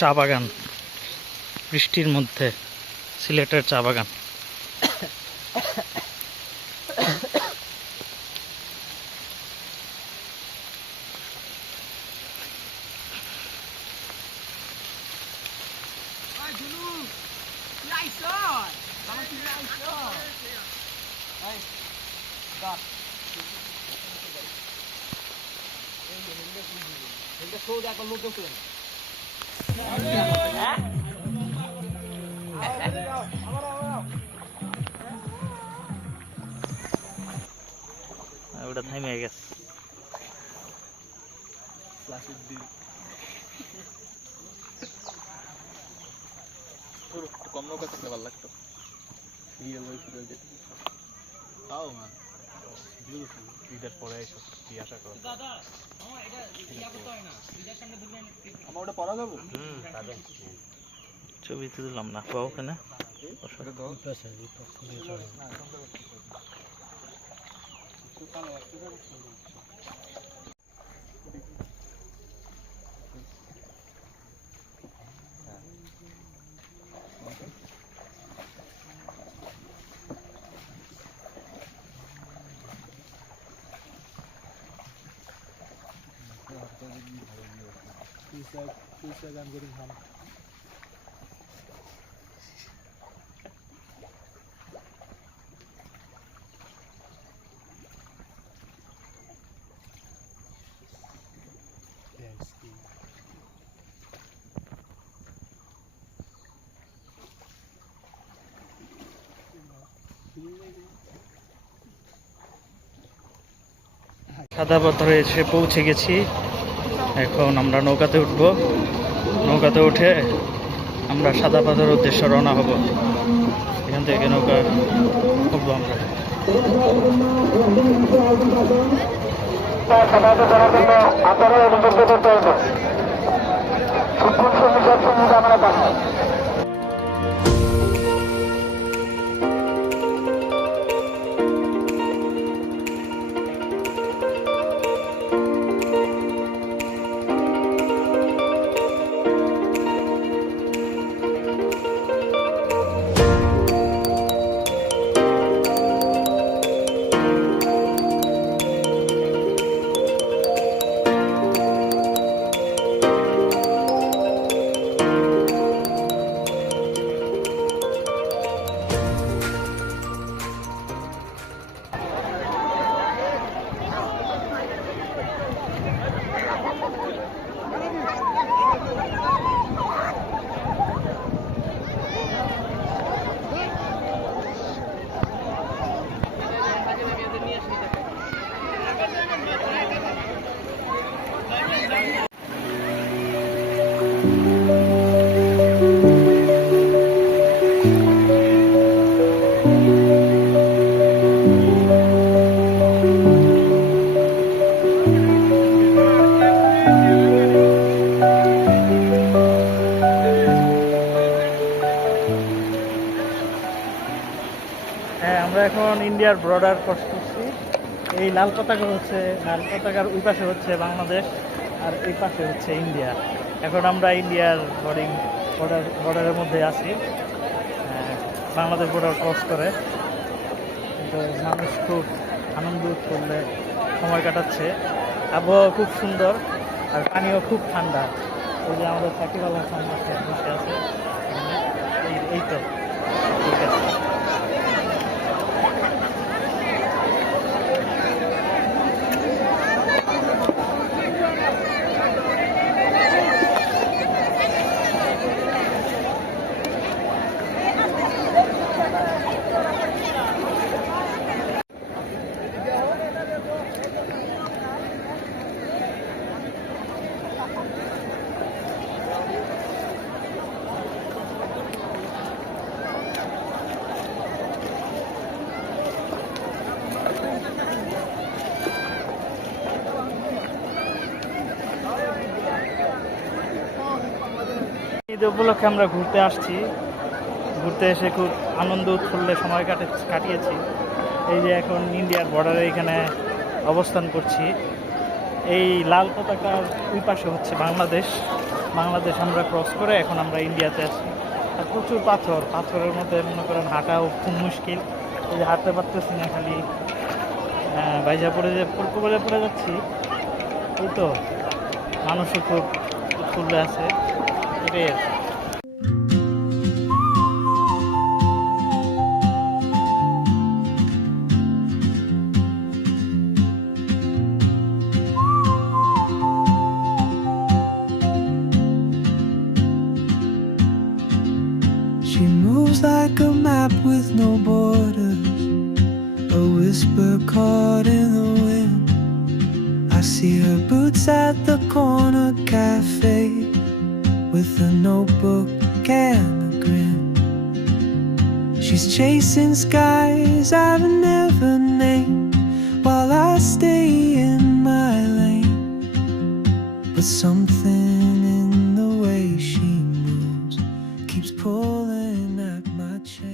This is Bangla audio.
চা বাগান, বৃষ্টির মধ্যে সিলেটের চা বাগান। ওটা থামে গেছে। কম নৌকা থাকলে ভালো লাগতো। ঈদের পরে এসব কি আশা করো? আমার ওটা পড়া যাবো? ছবি তুললাম না পাও ওখানে। I'm getting home. সাদা পাথরে এসে পৌঁছে গেছি। এখন আমরা নৌকাতে উঠব। নৌকাতে উঠে আমরা সাদা পাথরের উদ্দেশ্যে রওনা হব। এখান থেকে নৌকা উঠবো আমরা। আমরা এখন ইন্ডিয়ার বর্ডার ক্রস করছি। এই লাল পতাকার ওই পাশে হচ্ছে বাংলাদেশ আর এই পাশে হচ্ছে ইন্ডিয়া। এখন আমরা ইন্ডিয়ার বর্ডারের মধ্যে আছি, বাংলাদেশ বর্ডার ক্রস করে। কিন্তু মানুষ খুব আনন্দ করলে সময় কাটাচ্ছে। আবহাওয়া খুব সুন্দর আর পানিও খুব ঠান্ডা। ওই যে আমাদের সাকিব আল হাসান বসে আছে, এই তো ঠিক আছে। ঈদ উপলক্ষে আমরা ঘুরতে আসছি। ঘুরতে এসে খুব আনন্দ উৎফুল্লে সময় কাটিয়েছি। এই যে এখন ইন্ডিয়ার বর্ডারে এখানে অবস্থান করছি। এই লাল পতাকার ওই পাশে হচ্ছে বাংলাদেশ। বাংলাদেশ আমরা ক্রস করে এখন আমরা ইন্ডিয়াতে আছি। আর প্রচুর পাথরের মধ্যে মনে করেন হাঁটাও খুব মুশকিল। এই যে হাঁটতে পারতেছি না, খালি বাইজা পড়ে যাচ্ছি। এই তো মানুষও খুব উৎফুল্ল আছে, এটাই আর কি। She moves like a map with no borders, a whisper caught in the wind. I see her boots at the corner cafe with a notebook and a grin. She's chasing skies I've never named while I stay in my lane. But something in the way she moves keeps pulling at my chain.